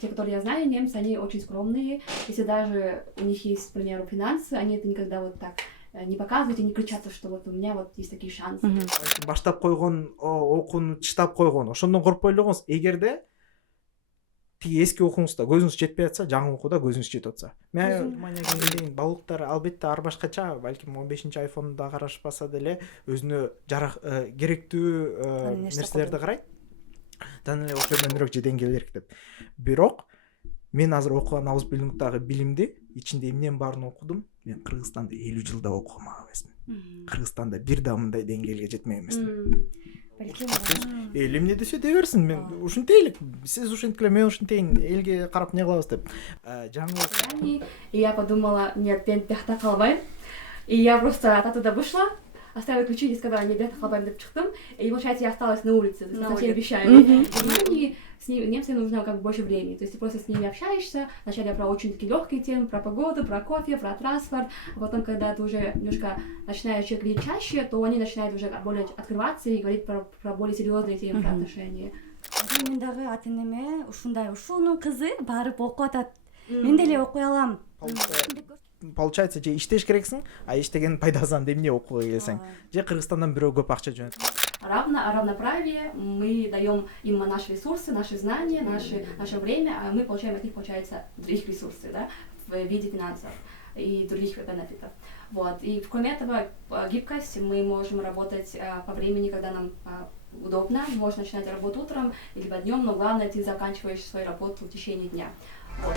те, которые я знаю, немцы, они очень скромные. Если даже у них есть, к примеру, финансы, они это никогда вот так не показывают и не кричат, что вот у меня вот есть такие шансы. Баштап койгон окууну чыштап койгон ошондон коркпой элеңиз. Эгерде тиги эски окууңузда көзүңүз жетпей атса, жаңы окууда көзүңүз жетип атса. Мен Германияга келген балыктар албетте ар башкача, балким 15-чи айфонду карашпаса деле өзүнө керектүү нерселерди карайт. Дан эле ошондон жеден келе керек деп. Бирок мен азыр окуган ауыз бийлингдагы билимди ичинде эмненин баарын окудум. Мен Кыргызстанда 50 жылда окугам эмесмин. Кыргызстанда бир да мындай деңгээлге жетмеген эмесмин. Эл эмне десе дей берсин, мен ушинтейлик, сиз ушинткиле, мен ушинтейин, элге карап не кылабыз деп. И я подумала, нет, я бяхта калбайм. И я просто оттуда вышла, оставила ключи и сказала, не бяхта калбайм деп чыктым. И получается, я осталась на улице со всеми вещами. И с немцами нужно как бы больше времени. То есть ты просто с ними общаешься. Вначале про очень такие легкие темы, про погоду, про кофе, про транспорт. А потом, когда ты уже немножко начинаешь говорить чаще, то они начинают уже более открываться и говорить про более серьезные темы, про отношения. Мен дагы ата-энеме ушундай ушунун кызы барып окуп атат. Мен деле окуй алам. Получается, же иштеш керексиң, а иштеген пайдасынан эмне окууга келсең. Же Кыргызстандан бирөө көп акча жөнөтөт. Равноправие, мы даем им наши ресурсы, наши знания, наше время, а мы получаем от них, получается, их ресурсы, да, в виде финансов и других бенефитов. Вот. И кроме этого, гибкость, мы можем работать по времени, когда нам удобно, можно начинать работу утром или днем, но главное, ты заканчиваешь свою работу в течение дня. Вот.